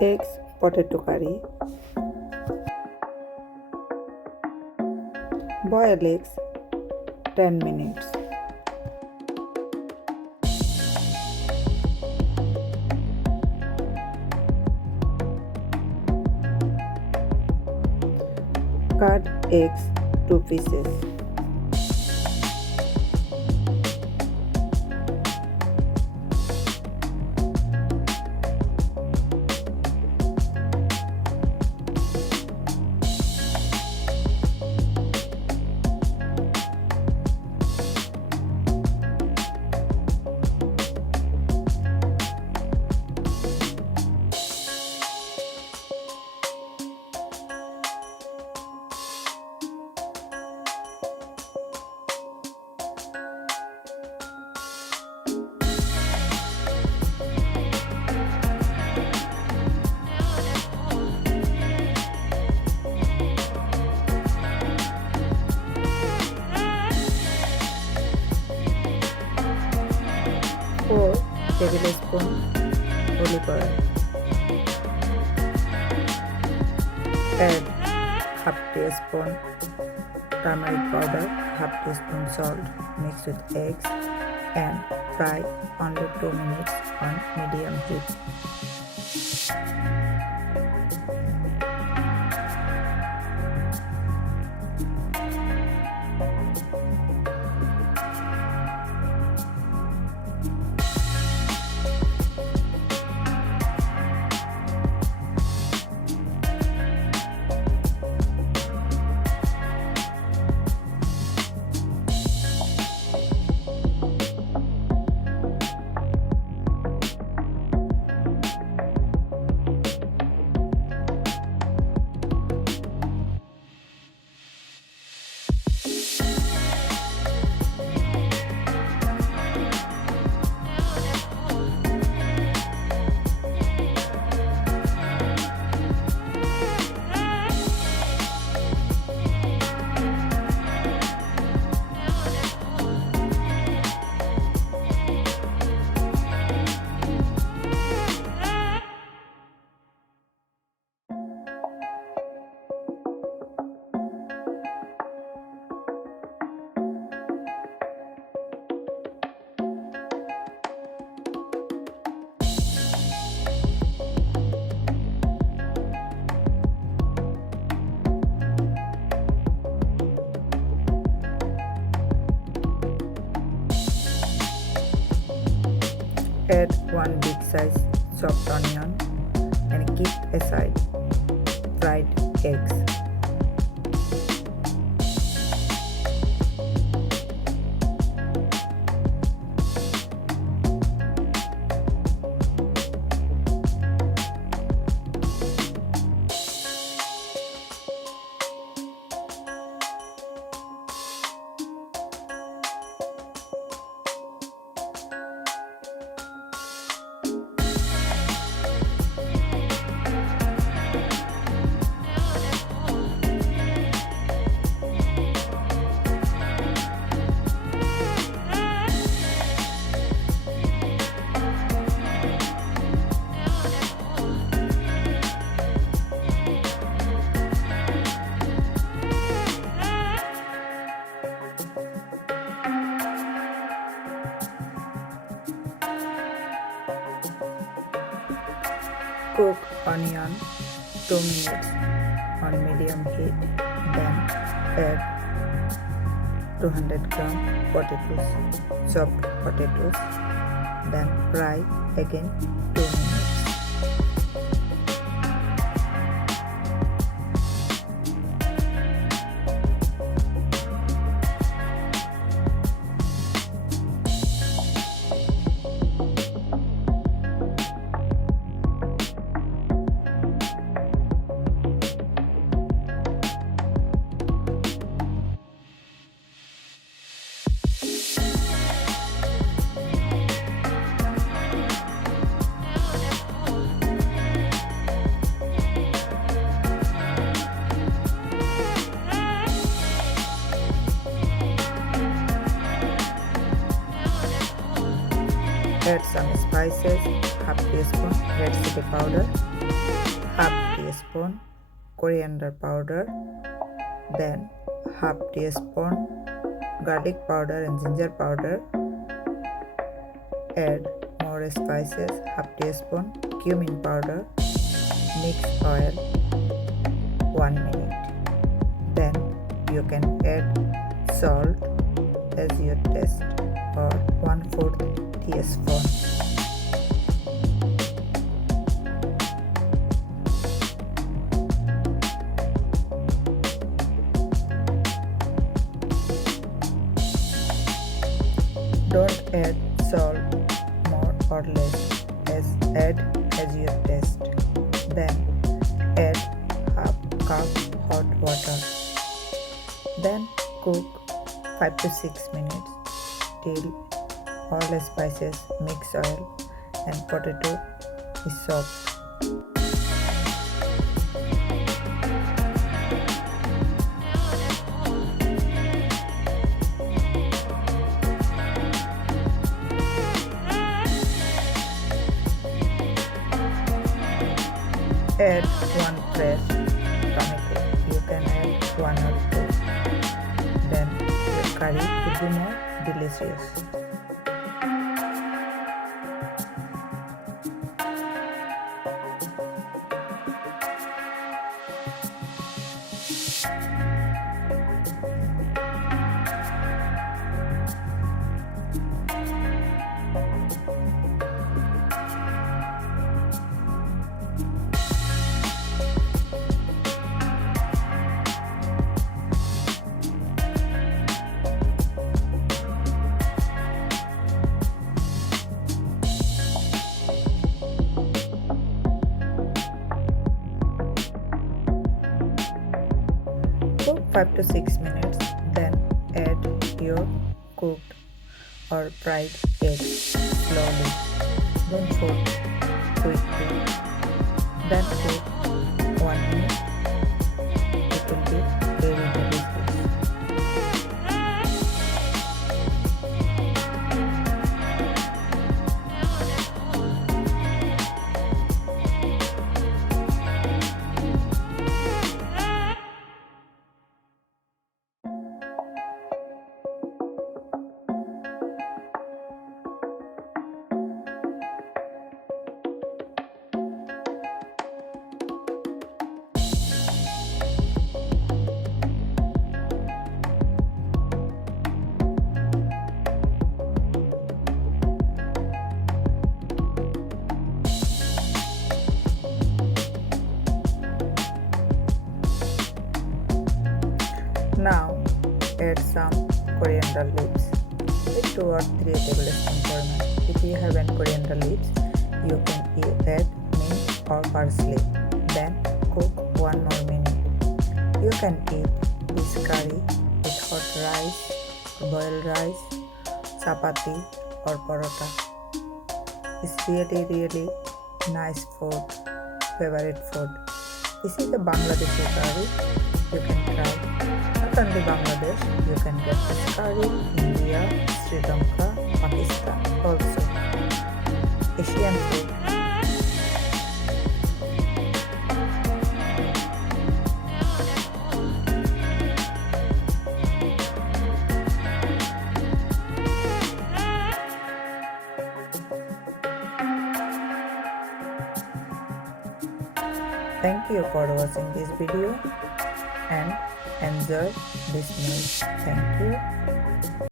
eggs potato curry. Boil eggs 10 minutes. Cut eggs to pieces. Four tablespoons olive oil. Add half teaspoon turmeric powder, half teaspoon salt. Mix with eggs and fry only 2 minutes on medium heat. Add 1 big size chopped onion and keep aside fried eggs. Cook onion 2 minutes on medium heat, then add 200 gram potatoes, chopped potatoes, then fry again 2 minutes. Add some spices, half teaspoon red chili powder, half teaspoon coriander powder, then half teaspoon garlic powder and ginger powder. Add more spices, half teaspoon cumin powder, mix oil 1 minute. Then you can add salt as your taste or 1/4 teaspoon. Don't add salt more or less, add as your taste. Then add half cup hot water. Then cook 5 to 6 minutes till all the spices, mix oil and potato is soft. Add 1 fresh tomato. You can add 1 or 2. Then your curry will be more delicious. Cook 5 to 6 minutes, then add your cooked or fried eggs slowly. Don't cook quickly. Then cook 1 minute. It will be very delicious. Now add some coriander leaves with 2 or 3 tablespoons per minute. If you haven't coriander leaves, you can add mint or parsley. Then cook 1 more minute. You can eat this curry with hot rice, boiled rice, chapati or parota. It's really nice food, favorite food. This is a Bangladeshi curry. You can try. Not only Bangladesh, you can get this curry India, Sri Lanka, Pakistan also. Asian food. Thank you for watching this video and enjoy this meal. Thank you.